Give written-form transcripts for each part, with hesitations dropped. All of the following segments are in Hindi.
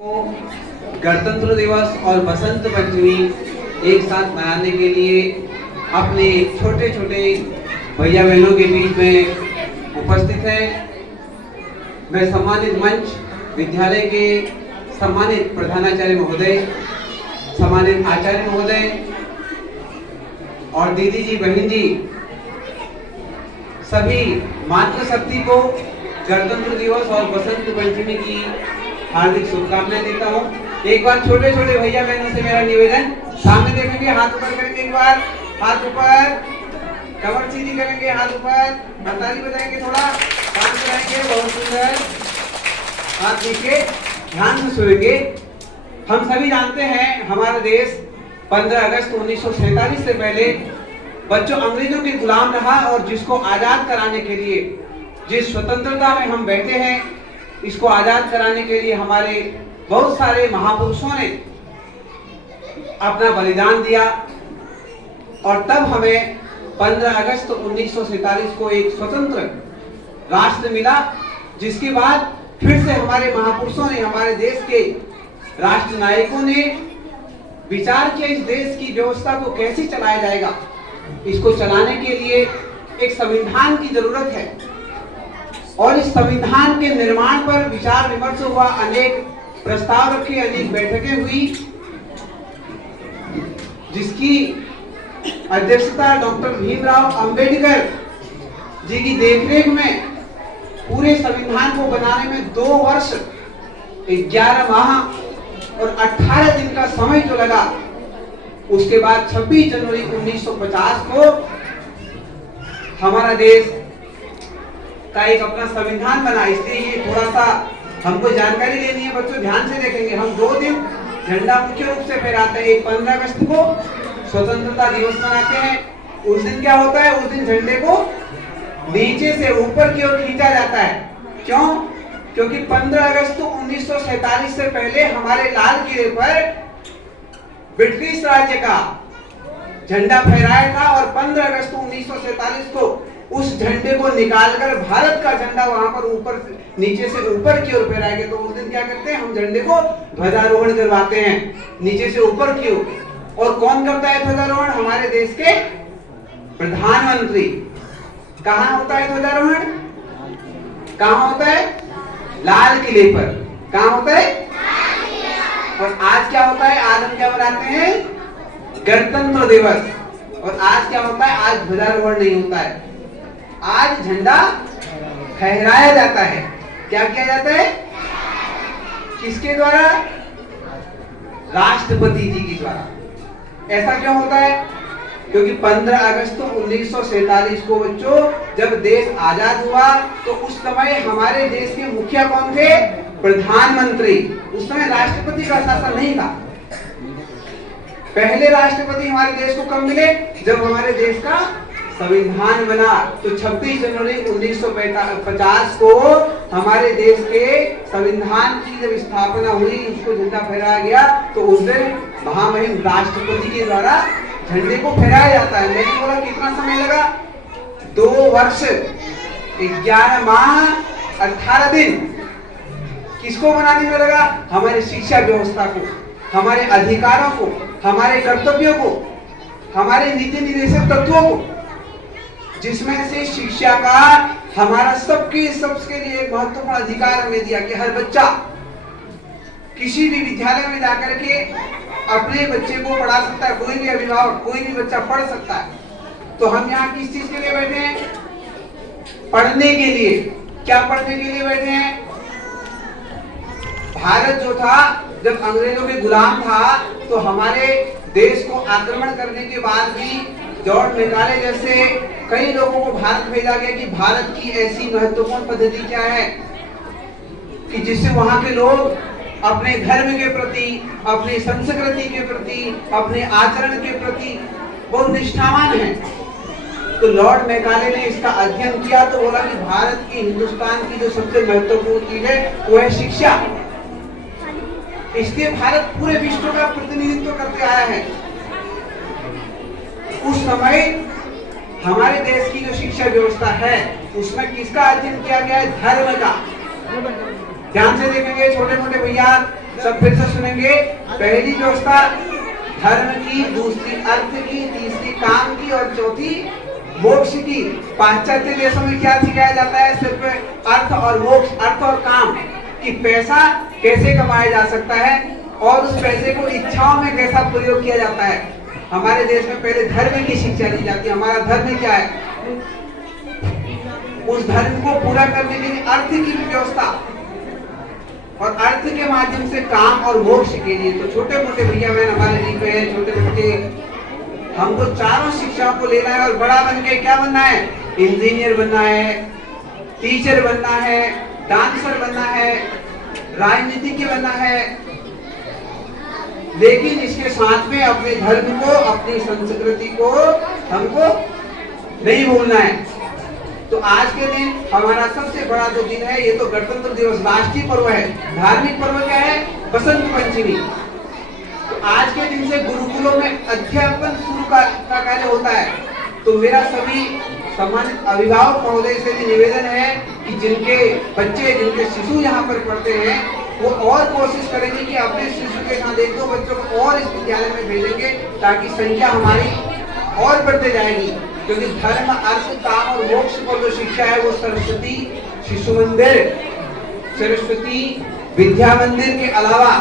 को गणतंत्र दिवस और बसंत पंचमी एक साथ मनाने के लिए अपने छोटे छोटे भैया बहनों के बीच में उपस्थित है। मैं सम्मानित मंच विद्यालय के सम्मानित प्रधानाचार्य महोदय, सम्मानित आचार्य महोदय और दीदी जी, बहन जी, सभी मातृशक्ति को गणतंत्र दिवस और बसंत पंचमी की हार्दिक शुभकामनाएं देता हूँ। एक बार छोटे छोटे भैया बहनों से मेरा निवेदन, सामने देखेंगे, हाथ ऊपर करेंगे, एक बार हाथ ऊपर, कमर सीधी करेंगे, हाथ ऊपर, ताली बजाएंगे, थोड़ा काम कराएंगे, बहुत सुंदर, हाथ नीचे, ध्यान से सुनेंगे। हम सभी जानते हैं हमारा देश 15 अगस्त 1947 से पहले बच्चों अंग्रेजों के गुलाम रहा और जिसको आजाद कराने के लिए, जिस स्वतंत्रता में हम बैठे हैं, इसको आजाद कराने के लिए हमारे बहुत सारे महापुरुषों ने अपना बलिदान दिया और तब हमें 15 अगस्त 1947 को एक स्वतंत्र राष्ट्र मिला, जिसके बाद फिर से हमारे महापुरुषों ने, हमारे देश के राष्ट्र नायकों ने विचार किया इस देश की व्यवस्था को कैसे चलाया जाएगा। इसको चलाने के लिए एक संविधान की जरूरत है और इस संविधान के निर्माण पर विचार विमर्श हुआ, अनेक प्रस्ताव रखे, अनेक बैठकें हुई, जिसकी अध्यक्षता डॉक्टर भीमराव अंबेडकर जी की देखरेख में पूरे संविधान को बनाने में 2 वर्ष 11 माह और 18 दिन का समय जो लगा, उसके बाद 26 जनवरी 1950 को हमारा देश का एक अपना संविधान बना। इसलिए ये थोड़ा सा हमको जानकारी लेनी है बच्चों, ध्यान से देखेंगे। हम 2 दिन झंडा मुख्य रूप से फहराते हैं। 15 अगस्त को स्वतंत्रता दिवस मनाते हैं। उस दिन क्या होता है, उस दिन झंडे को नीचे से ऊपर की ओर खींचा जाता है। क्यों? क्योंकि 15 अगस्त 1947 से पहले हमारे लाल किले पर ब्रिटिश राज्य का झंडा फहराया था और 15 अगस्त 1947 को उस झंडे को निकालकर भारत का झंडा वहां पर ऊपर, नीचे से ऊपर की ओर फहराया गया। तो उस दिन क्या करते हैं, हम झंडे को ध्वजारोहण करवाते हैं नीचे से ऊपर की ओर। और कौन करता है ध्वजारोहण? हमारे देश के प्रधानमंत्री। कहाँ होता है ध्वजारोहण? कहाँ होता है? लाल किले पर। कहाँ होता है? और आज क्या होता है? आज हम क्या मनाते हैं? गणतंत्र दिवस। और आज क्या होता है? आज ध्वजारोहण नहीं होता है, आज झंडा फहराया जाता है। क्या किया जाता है? किसके द्वारा? राष्ट्रपति जी के द्वारा। ऐसा क्यों होता है? क्योंकि 15 अगस्त 1947 को बच्चों जब देश आजाद हुआ तो उस समय हमारे देश के मुखिया कौन थे? प्रधानमंत्री। उस समय राष्ट्रपति का शासन नहीं था। पहले राष्ट्रपति हमारे देश को कब मिले? जब हमारे देश का संविधान बना। तो 26 जनवरी 1950 को हमारे देश के संविधान की जब स्थापना हुई, उसको झंडा फहराया गया। तो उस दिन महामहिम राष्ट्रपति के द्वारा झंडे को फहराया जाता है। मैंने बोला कितना समय लगा? 2 वर्ष 11 माह 18 दिन। किसको बनाने में लगा? हमारी शिक्षा व्यवस्था को, हमारे अधिकारों को, हमारे कर्तव्यों को, हमारे नीति निर्देशक तत्वों को, जिसमें से शिक्षा का हमारा सबके लिए एक महत्वपूर्ण अधिकार हमें दिया कि हर बच्चा किसी भी विद्यालय में जाकर के अपने बच्चे को पढ़ा सकता है। कोई भी अभिभावक, कोई भी बच्चा पढ़ सकता है। तो हम यहाँ किस चीज के लिए बैठे हैं? पढ़ने के लिए। क्या पढ़ने के लिए बैठे हैं? भारत जो था, जब अंग्रेजों के गुलाम था, तो हमारे देश को आक्रमण करने के बाद भी जॉर्ज मैकाले जैसे कई लोगों को भारत भेजा गया कि भारत की ऐसी महत्वपूर्ण पद्धति क्या है कि जिससे वहां के लोग अपने धर्म के प्रति, अपनी संस्कृति के प्रति, अपने आचरण के प्रति बहुत निष्ठावान हैं। तो लॉर्ड मैकाले ने इसका अध्ययन किया तो बोला कि भारत की, हिंदुस्तान की जो सबसे महत्वपूर्ण चीज है वो है शिक्षा। इसलिए भारत पूरे विश्व का प्रतिनिधित्व करते आया है। उस समय हमारे देश की जो शिक्षा व्यवस्था है उसमें किसका अध्ययन किया गया है? धर्म का। ध्यान से देखेंगे छोटे मोटे भैया, सब फिर से सुनेंगे। पहली व्यवस्था धर्म की, दूसरी अर्थ की, तीसरी काम की और चौथी मोक्ष की। पाश्चात्य देशों में क्या सिखाया जाता है? सिर्फ अर्थ और मोक्ष, अर्थ और काम, कि पैसा कैसे कमाया जा सकता है और उस पैसे को इच्छाओं में कैसा प्रयोग किया जाता है। हमारे देश में पहले धर्म की शिक्षा दी जाती है। हमारा धर्म क्या है? उस धर्म को पूरा करने के लिए अर्थ की व्यवस्था और अर्थ के माध्यम से काम और मोक्ष के लिए। तो छोटे मोटे भैया बहन हमारे लिए पे हैं, छोटे बच्चे, हमको चारों शिक्षाओं को लेना है और बड़ा बन के क्या बनना है? इंजीनियर बनना है, टीचर बनना है, डांसर बनना है, राजनीतिज्ञ बनना है। लेकिन इसके साथ में अपने धर्म को, अपनी संस्कृति को हमको नहीं भूलना है। तो आज के दिन हमारा सबसे बड़ा जो दिन है, ये तो गणतंत्र दिवस राष्ट्रीय पर्व है। धार्मिक पर्व क्या है? बसंत पंचमी। तो आज के दिन से गुरुकुलों में अध्यापन शुरू का कार्य होता है। तो मेरा सभी सम्मानित अभिभावक महोदय से भी निवेदन है कि जिनके बच्चे, जिनके शिशु यहाँ पर पढ़ते हैं, वो और कोशिश करेंगे कि अपने शिशु के साथ एक दो बच्चों को और इस विद्यालय में भेजेंगे, ताकि संख्या हमारी और बढ़ते जाएगी। क्योंकि धर्म, अर्थ, काम और मोक्ष पर जो शिक्षा है वो सरस्वती शिशु मंदिर, सरस्वती विद्या मंदिर के अलावा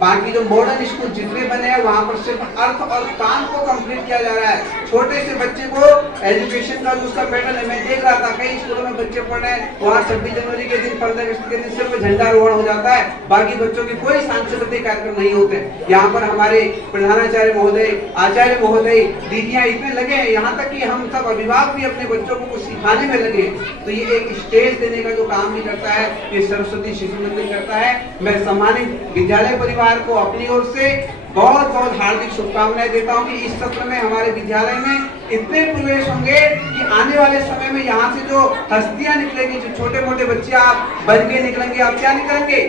बाकी जो मॉडर्न स्कूल जितने बने हैं वहां पर सिर्फ अर्थ और काम को कंप्लीट किया जा रहा है। छोटे से बच्चे को एजुकेशन का जो उसका पैटर्न है, मैं देख रहा था कई स्कूलों में बच्चे पढ़ रहे हैं, वहाँ 26 जनवरी के दिन, 15 अगस्त के दिन सिर्फ झंडारोहण हो जाता है, बाकी बच्चों के कोई सांस्कृतिक कार्यक्रम नहीं होते। यहाँ पर हमारे प्रधानाचार्य महोदय, आचार्य महोदय, दीदियाँ इतने लगे हैं, यहाँ तक कि हम सब अभिभावक भी अपने बच्चों को कुछ सिखाने में लगे। तो ये एक स्टेज देने का जो काम भी करता है, ये सरस्वती शिशु मंदिर करता है। मैं सम्मानित विद्यालय परिवार को अपनी ओर से बहुत बहुत हार्दिक शुभकामनाएं देता हूं कि इस सत्र में हमारे विद्यालय में इतने प्रवेश होंगे कि आने वाले समय में यहाँ से जो हस्तियां निकलेंगी, जो छोटे मोटे बच्चे आप बन के निकलेंगे, आप क्या निकलेंगे?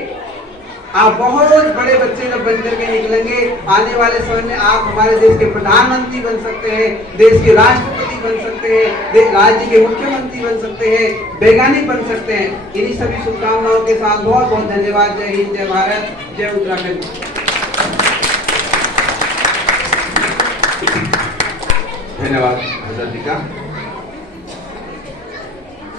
आप बहुत बड़े बच्चे जब बन करके निकलेंगे, आने वाले समय में आप हमारे देश के प्रधानमंत्री बन सकते हैं, देश के राष्ट्रपति बन सकते हैं, राज्य के मुख्यमंत्री बन सकते हैं, वैज्ञानिक बन सकते हैं। इन्हीं सभी शुभकामनाओं के साथ बहुत बहुत धन्यवाद। जय हिंद, जय भारत, जय उत्तराखंड। धन्यवाद हजरत जी का।